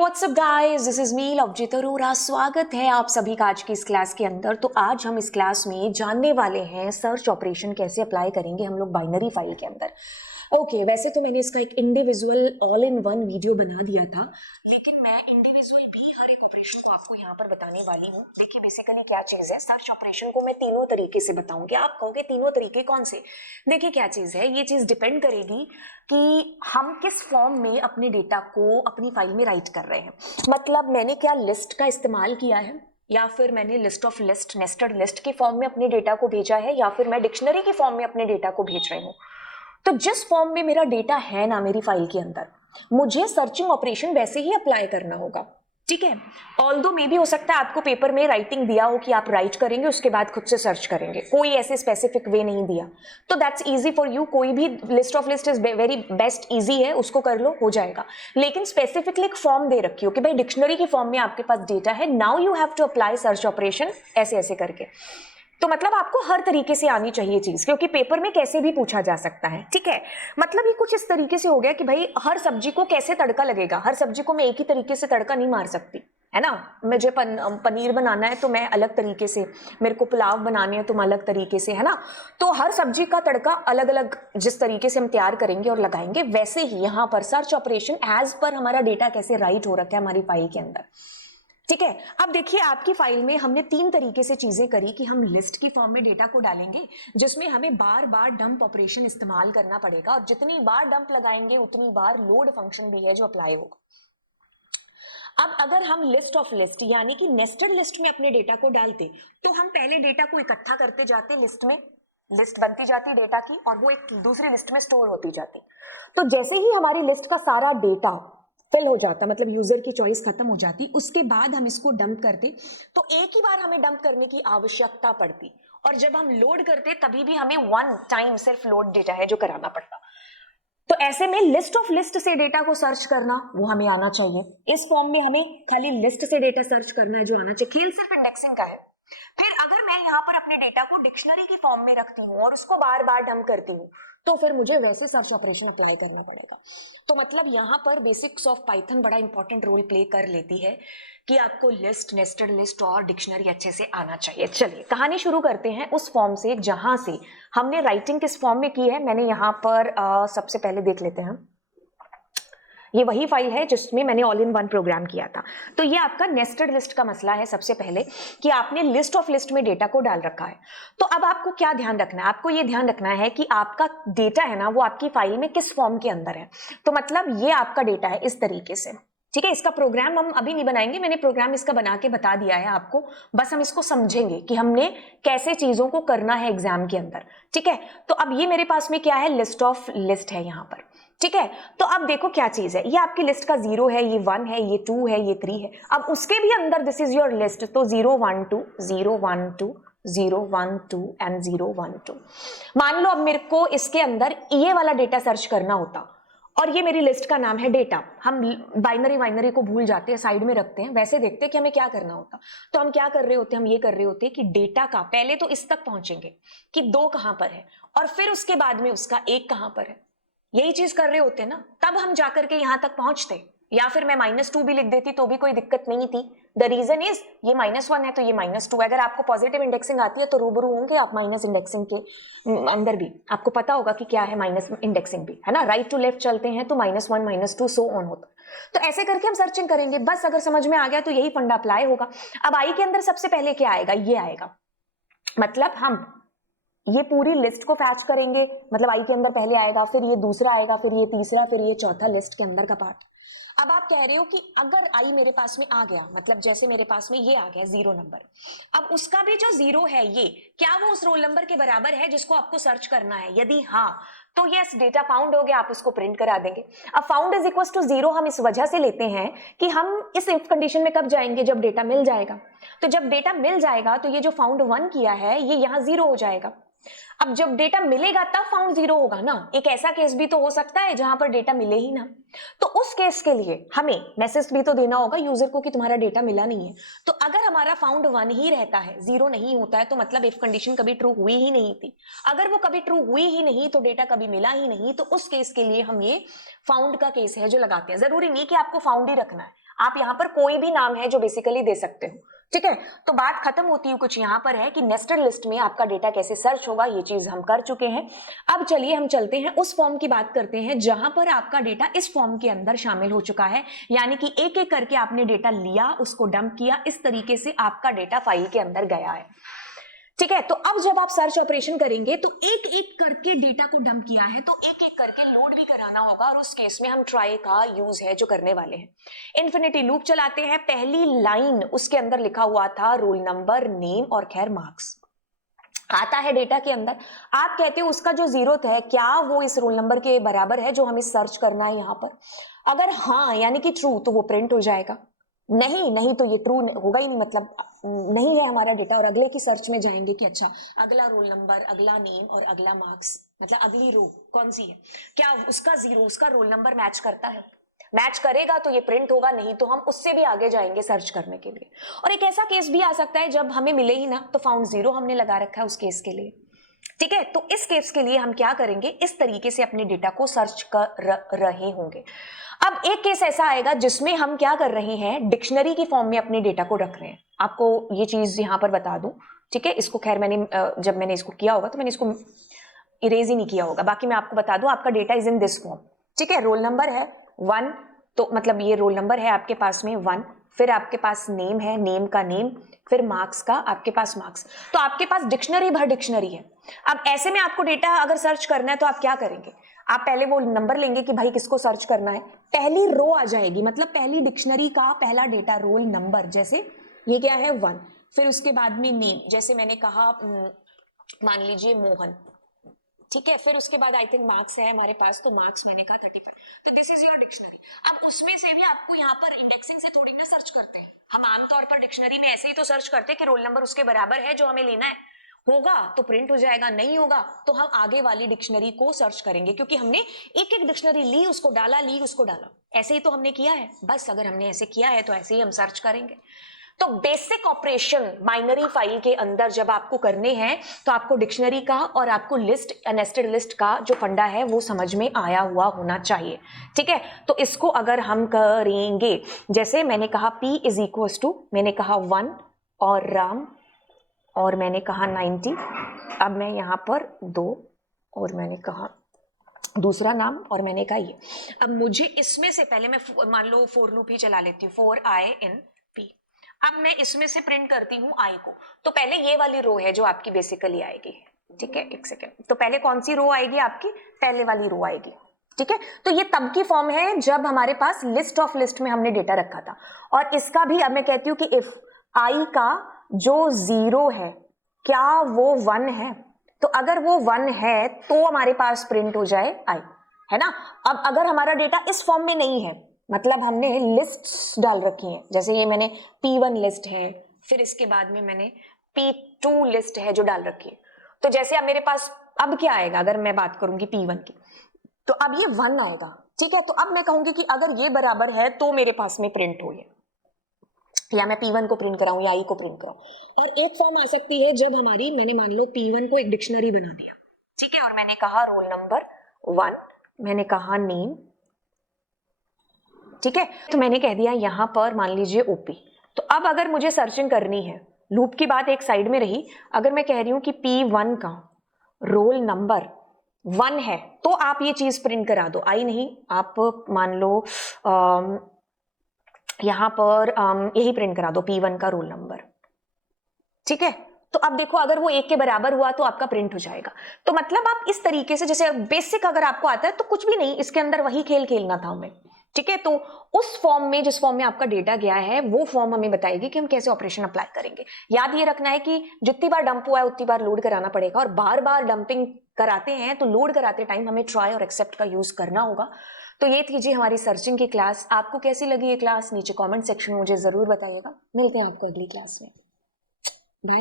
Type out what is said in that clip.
WhatsApp guys, this is me Lovejeet Arora. स्वागत है आप सभी का आज की इस क्लास के अंदर। तो आज हम इस क्लास में जानने वाले हैं सर्च ऑपरेशन कैसे अप्लाई करेंगे हम लोग बाइनरी फाइल के अंदर। वैसे तो मैंने इसका एक individual all in one video बना दिया था, लेकिन मैं इंडिविजुअल भी हर एक ऑपरेशन को आपको यहाँ पर बताने वाली हूँ। देखिए बेसिकली क्या चीज है, सर्च ऑपरेशन को मैं तीनों तरीके से बताऊंगी। आप कहोगे तीनों तरीके कौन से? देखिए क्या चीज है, ये चीज डिपेंड करेगी कि हम किस फॉर्म में अपने डेटा को अपनी फाइल में राइट कर रहे हैं। मतलब मैंने क्या लिस्ट का इस्तेमाल किया है, या फिर मैंने list of list nested list के फॉर्म में अपने डेटा को भेजा है, या फिर मैं डिक्शनरी के फॉर्म में अपने डेटा को भेज रही हूँ। तो जिस फॉर्म में मेरा डेटा है ना मेरी फाइल के अंदर, मुझे सर्चिंग ऑपरेशन वैसे ही अप्लाई करना होगा। ठीक है, ऑल्दो मे भी हो सकता है आपको पेपर में राइटिंग दिया हो कि आप राइट करेंगे उसके बाद खुद से सर्च करेंगे, कोई ऐसे स्पेसिफिक वे नहीं दिया, तो दैट्स इजी फॉर यू। कोई भी list of list is very best, easy है, उसको कर लो, हो जाएगा। लेकिन स्पेसिफिकली एक फॉर्म दे रखी हो कि भाई डिक्शनरी की फॉर्म में आपके पास डेटा है, now you have to apply search operation ऐसे ऐसे करके। तो मतलब आपको हर तरीके से आनी चाहिए चीज, क्योंकि पेपर में कैसे भी पूछा जा सकता है। ठीक है, मतलब ये कुछ इस तरीके से हो गया कि भाई हर सब्जी को कैसे तड़का लगेगा, हर सब्जी को मैं एक ही तरीके से तड़का नहीं मार सकती, है ना। मुझे पनीर बनाना है तो मैं अलग तरीके से, मेरे को पुलाव बनाने हैं तुम अलग तरीके से, है ना। तो हर सब्जी का तड़का अलग अलग जिस तरीके से हम तैयार करेंगे और लगाएंगे, वैसे ही यहाँ पर सर्च ऑपरेशन एज पर हमारा डेटा कैसे राइट हो रखा है हमारी फाइल के अंदर। ठीक है, अब देखिए आपकी फाइल में हमने तीन तरीके से चीजें करी कि हम लिस्ट की फॉर्म में डेटा को डालेंगे, जिसमें हमें बार बार डंप ऑपरेशन इस्तेमाल करना पड़ेगा, और जितनी बार डंप लगाएंगे उतनी बार लोड फंक्शन भी है जो अप्लाई होगा। अब अगर हम लिस्ट ऑफ लिस्ट यानी कि नेस्टेड लिस्ट में अपने डेटा को डालते, तो हम पहले डेटा को इकट्ठा करते जाते लिस्ट में, लिस्ट बनती जाती डेटा की, और वो एक दूसरी लिस्ट में स्टोर होती जाती। तो जैसे ही हमारी लिस्ट का सारा डेटा फिल हो जाता, मतलब यूजर की चॉइस खत्म हो जाती, उसके बाद हम इसको डंप करते, तो एक ही बार हमें डंप करने की आवश्यकता पड़ती, और जब हम लोड करते तभी भी हमें वन टाइम सिर्फ लोड डेटा है जो कराना पड़ता। तो ऐसे में लिस्ट ऑफ लिस्ट से डेटा को सर्च करना वो हमें आना चाहिए। इस फॉर्म में हमें खाली लिस्ट से डेटा सर्च करना है जो आना चाहिए। खेल सिर्फ इंडेक्सिंग का है। फिर अगर मैं यहाँ पर अपने डेटा को डिक्शनरी की फॉर्म में रखती हूँ और उसको बार बार डंप करती हूँ, तो फिर मुझे वैसे सर्च ऑपरेशन अप्लाई करना पड़ेगा। तो मतलब यहाँ पर बेसिक्स ऑफ पाइथन बड़ा इंपॉर्टेंट रोल प्ले कर लेती है कि आपको लिस्ट, नेस्टेड लिस्ट और डिक्शनरी अच्छे से आना चाहिए। चलिए कहानी शुरू करते हैं उस फॉर्म से जहां से हमने राइटिंग किस फॉर्म में की है। मैंने यहाँ पर सबसे पहले देख लेते हैं, ये वही फाइल है जिसमें मैंने ऑल इन वन प्रोग्राम किया था। तो ये आपका नेस्टेड लिस्ट का मसला है सबसे पहले, कि आपने लिस्ट ऑफ लिस्ट में डेटा को डाल रखा है। तो अब आपको क्या ध्यान रखना है, आपको ये ध्यान रखना है कि आपका डेटा है ना वो आपकी फाइल में किस फॉर्म के अंदर है। तो मतलब ये आपका डेटा है इस तरीके से। ठीक है, इसका प्रोग्राम हम अभी नहीं बनाएंगे, मैंने प्रोग्राम इसका बना के बता दिया है आपको, बस हम इसको समझेंगे कि हमने कैसे चीजों को करना है एग्जाम के अंदर। ठीक है, तो अब ये मेरे पास में क्या है, लिस्ट ऑफ लिस्ट है यहाँ पर। ठीक है, तो अब देखो क्या चीज है, ये आपकी लिस्ट का 0 है, ये 1 है, ये 2 है, ये 3 है। अब उसके भी अंदर दिस इज योर लिस्ट, तो 0 1 2 0 1 2 0 1 2 एंड 0 1 2। मान लो अब मेरे को इसके अंदर ये वाला डेटा सर्च करना होता, और ये मेरी लिस्ट का नाम है डेटा। हम बाइनरी को भूल जाते हैं, साइड में रखते हैं, वैसे देखते हैं कि हमें क्या करना होता। तो हम क्या कर रहे होते हैं, हम ये कर रहे होते हैं कि डेटा का पहले तो इस तक पहुंचेंगे कि 2 कहां पर है, और फिर उसके बाद में उसका 1 कहां पर है, यही चीज कर रहे होते ना, तब हम जाकर के यहां तक पहुंचते। या फिर मैं -2 भी लिख देती तो भी कोई दिक्कत नहीं थी। द रीजन इज ये -1 है तो ये -2। अगर आपको पॉजिटिव इंडेक्सिंग आती है तो रूबरू होंगे आप माइनस इंडेक्सिंग के अंदर भी, आपको पता होगा कि क्या है माइनस इंडेक्सिंग भी, है ना। राइट टू लेफ्ट चलते हैं तो -1 -2 सो ऑन होता। तो ऐसे करके हम सर्चिंग करेंगे, बस अगर समझ में आ गया तो यही फंडा अप्लाई होगा। अब आई के अंदर सबसे पहले क्या आएगा, ये आएगा, मतलब हम ये पूरी लिस्ट को फैच करेंगे, मतलब आई के अंदर पहले आएगा, फिर ये दूसरा आएगा, फिर ये तीसरा, फिर ये चौथा लिस्ट के अंदर का पार्ट। अब आप कह रहे हो कि अगर आई मेरे पास में आ गया, मतलब जैसे मेरे पास में ये आ गया 0 नंबर, अब उसका भी जो 0 है ये, क्या वो उस रोल नंबर के बराबर है जिसको आपको सर्च करना है? यदि हाँ, तो यस डेटा फाउंड हो गया, आप उसको प्रिंट करा देंगे। अब फाउंड इज इक्वल टू 0 हम इस वजह से लेते हैं कि हम इस इफ कंडीशन में कब जाएंगे, जब डेटा मिल जाएगा। तो जब डेटा मिल जाएगा तो ये जो फाउंड 1 किया है ये यहाँ 0 हो जाएगा। अब जब डेटा मिलेगा तब फाउंड जीरो होगा ना। एक ऐसा केस भी तो हो सकता है जहां पर डेटा मिले ही ना, तो उस केस के लिए हमें मैसेज भी तो देना होगा यूजर को कि तुम्हारा डेटा मिला नहीं है। तो अगर हमारा फाउंड 1 ही रहता है, 0 नहीं होता है, तो मतलब इफ कंडीशन कभी ट्रू हुई ही नहीं थी। अगर वो कभी ट्रू हुई ही नहीं तो डेटा कभी मिला ही नहीं, तो उस केस के लिए हम ये फाउंड का केस है जो लगाते हैं। जरूरी नहीं कि आपको फाउंड ही रखना है, आप यहां पर कोई भी नाम है जो बेसिकली दे सकते हो, ठीक है। तो बात खत्म होती है कुछ यहां पर है कि नेस्टेड लिस्ट में आपका डेटा कैसे सर्च होगा, ये चीज हम कर चुके हैं। अब चलिए हम चलते हैं उस फॉर्म की बात करते हैं जहां पर आपका डेटा इस फॉर्म के अंदर शामिल हो चुका है, यानी कि एक एक करके आपने डेटा लिया, उसको डंप किया, इस तरीके से आपका डेटा फाइल के अंदर गया है, ठीक है। तो अब जब आप सर्च ऑपरेशन करेंगे तो एक एक करके डेटा को डंप किया है, तो एक एक करके लोड भी कराना होगा, और उस केस में हम ट्राई का यूज है जो करने वाले हैं। इन्फिनिटी लूप चलाते हैं। पहली लाइन उसके अंदर लिखा हुआ था रोल नंबर, नेम और खैर मार्क्स आता है डेटा के अंदर। आप कहते हो उसका जो जीरोथ है क्या वो इस रोल नंबर के बराबर है जो हमें सर्च करना है यहां पर? अगर हाँ यानी कि ट्रू तो वो प्रिंट हो जाएगा, नहीं तो ये ट्रू होगा ही नहीं, मतलब नहीं है हमारा डेटा। और अगले की सर्च में जाएंगे कि अच्छा अगला रोल नंबर, अगला नेम और अगला मार्क्स, मतलब अगली रो कौन सी है, क्या उसका जीरो उसका रोल नंबर मैच करता है? मैच करेगा तो ये प्रिंट होगा, नहीं तो हम उससे भी आगे जाएंगे सर्च करने के लिए। और एक ऐसा केस भी आ सकता है जब हमें मिले ही ना, तो फाउंड जीरो हमने लगा रखा है उस केस के लिए, ठीक है। तो इस केस के लिए हम क्या करेंगे, इस तरीके से अपने डेटा को सर्च कर रहे होंगे। अब एक केस ऐसा आएगा जिसमें हम क्या कर रहे हैं, डिक्शनरी की फॉर्म में अपने डेटा को रख रहे हैं। आपको ये चीज यहां पर बता दूं, ठीक है। इसको खैर मैंने जब मैंने इसको किया होगा तो मैंने इसको इरेज ही नहीं किया होगा, बाकी मैं आपको बता दूं आपका data is in this form, ठीक है। रोल नंबर है 1, तो मतलब ये रोल नंबर है आपके पास में 1, फिर आपके पास नेम है, नेम का नेम, फिर मार्क्स का आपके पास मार्क्स। तो आपके पास डिक्शनरी भर डिक्शनरी है। अब ऐसे में आपको डेटा अगर सर्च करना है तो आप क्या करेंगे, आप पहले वो नंबर लेंगे कि भाई किसको सर्च करना है, पहली रो आ जाएगी, मतलब पहली डिक्शनरी का पहला डेटा रोल नंबर, जैसे ये क्या है 1, फिर उसके बाद में नेम, जैसे मैंने कहा मान लीजिए मोहन, ठीक है। फिर उसके बाद आई थिंक मार्क्स है हमारे पास, तो मार्क्स मैंने कहा 35, तो दिस इज योर डिक्शनरी। अब उसमें से भी आपको यहाँ पर इंडेक्सिंग से थोड़ी ना सर्च करते हैं, हम आमतौर पर डिक्शनरी में ऐसे ही तो सर्च करते हैं कि रोल नंबर उसके बराबर है जो हमें लेना है, होगा तो प्रिंट हो जाएगा, नहीं होगा तो हम आगे वाली डिक्शनरी को सर्च करेंगे, क्योंकि हमने एक एक डिक्शनरी ली, उसको डाला, ली उसको डाला, ऐसे ही तो हमने किया है। बस अगर हमने ऐसे किया है तो ऐसे ही हम सर्च करेंगे। तो बेसिक ऑपरेशन बाइनरी फाइल के अंदर जब आपको करने हैं तो आपको डिक्शनरी का और आपको लिस्ट, नेस्टेड लिस्ट का जो फंडा है वो समझ में आया हुआ होना चाहिए, ठीक है। तो इसको अगर हम करेंगे, जैसे मैंने कहा P इज इक्वल टू, मैंने कहा 1 और राम और मैंने कहा 90, अब मैं यहां पर 2 और मैंने कहा दूसरा नाम और मैंने कहा ये। अब मुझे इसमें से पहले मैं मान लो फॉर लूप ही चला लेती हूँ, फॉर I इन P। अब मैं इसमें से प्रिंट करती हूँ I को, तो पहले ये वाली रो है जो आपकी बेसिकली आएगी, ठीक है। एक सेकेंड, तो पहले कौन सी रो आएगी आपकी, पहले वाली रो आएगी, ठीक है। तो ये तब की फॉर्म है जब हमारे पास लिस्ट ऑफ लिस्ट में हमने डेटा रखा था। और इसका भी अब मैं कहती हूँ कि इफ I का जो 0 है क्या वो 1 है, तो अगर वो 1 है तो हमारे पास प्रिंट हो जाए I, है ना। अब अगर हमारा डेटा इस फॉर्म में नहीं है, मतलब हमने लिस्ट्स डाल रखी हैं, जैसे ये मैंने P1 लिस्ट है, फिर इसके बाद में मैंने P2 लिस्ट है जो डाल रखी है, तो जैसे अब मेरे पास अब क्या आएगा, अगर मैं बात करूंगी P1 की, तो अब ये 1 आएगा, ठीक है। तो अब मैं कहूंगी कि अगर ये बराबर है तो मेरे पास में प्रिंट हो, या मैं P1 को प्रिंट कराऊं या I को प्रिंट कराऊं। और एक फॉर्म आ सकती है जब हमारी, मैंने मान लो P1 को एक डिक्शनरी बना दिया, ठीक है, और मैंने कहा रोल नंबर 1, मैंने कहा नेम, ठीक है, तो मैंने कह दिया यहां पर मान लीजिए OP। तो अब अगर मुझे सर्चिंग करनी है, लूप की बात एक साइड में रही, अगर मैं कह रही हूं कि P1 का रोल नंबर 1 है तो आप ये चीज प्रिंट करा दो, I नहीं, आप मान लो यहां पर यही प्रिंट करा दो P1 का रोल नंबर, ठीक है। तो अब देखो अगर वो 1 के बराबर हुआ तो आपका प्रिंट हो जाएगा। तो मतलब आप इस तरीके से, जैसे बेसिक अगर आपको आता है तो कुछ भी नहीं, इसके अंदर वही खेल खेलना था हमें, ठीक है। तो उस फॉर्म में, जिस फॉर्म में आपका डेटा गया है, वो फॉर्म हमें बताएगी कि हम कैसे ऑपरेशन अप्लाई करेंगे। याद ये रखना है कि जितनी बार डंप हुआ है उतनी बार लोड कराना पड़ेगा, और बार बार डंपिंग कराते हैं तो लोड कराते टाइम हमें ट्राई और एक्सेप्ट का यूज करना होगा। तो ये थी जी हमारी सर्चिंग की क्लास। आपको कैसी लगी ये क्लास नीचे कमेंट सेक्शन में मुझे जरूर बताइएगा। मिलते हैं आपको अगली क्लास में, बाय।